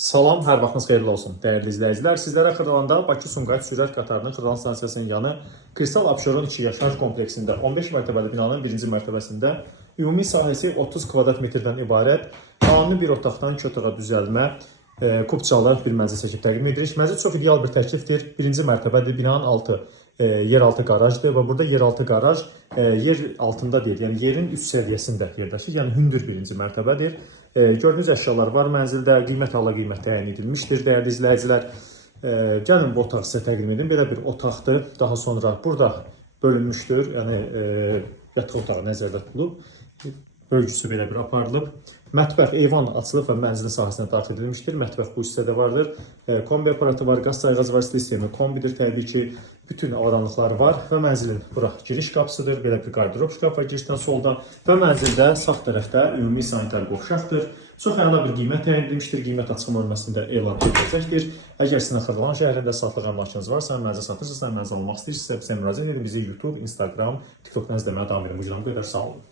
Salam, hər vaxtınız xeyirli olsun, dəyərli izləyicilər. Sizlərə Xırdalanda Bakı-Sumqayıt sürət qatarının Xırdalan stansiyasının yanı Kristal Abşeron 2 yaşayış kompleksində 15 mərtəbəli binanın 1-ci mərtəbəsində ümumi sahəsi 30 kvadrat metrdən ibarət qanuni bir otaqdan 2 otağa düzəlmə kubçalı bir mənzil çəkib təqdim edirik. Mənzil çox ideal bir təklifdir. 1-ci mərtəbədir, binanın altı yeraltı qarajdır və burada yeraltı qaraj yer altında deyil, yəni yerin üst səviyyəsində yerləşir, yəni hündür 1-ci mərtəbədir. Gördüyünüz əşyalar var mənzildə, qiymət hala qiymət təyin edilmişdir, dəyərli izləyicilər. Gəlin bu otağı sizə təqdim edin, belə bir otaqdır. Daha sonra burada bölünmüşdür, yəni yataq otağı nəzərdə tutulub. Bölgüsü belə bir aparılıb. Mətbəx, eyvan açılıb və mənzilin sahəsinə daxil edilmişdir. Mətbəx bu hissədə vardır. Kombi aparatı var, qaz sayğacı var, sistemi kombidir təbii ki. Bütün avadanlıqları var və mənzilin bura giriş qapısıdır. Belə bir qardırop şkaf var girişdən soldan və mənzildə sağ tərəfdə ümumi sanitar qovşaqdır. Çox əla bir qiymət təyin edilmişdir. Qiymət açıqlama bölməsində elan ediləcəkdir. Əgər sizin Xırdalan şəhərində satlıq əmlakınız varsa, mənzil satırsınızsa, mənzil almaq istəyirsinizsə bizə müraciət edin. Bizi YouTube, Instagram, TikTokdan izləməyə davam edin. Bu gün bu qədər, sağ olun.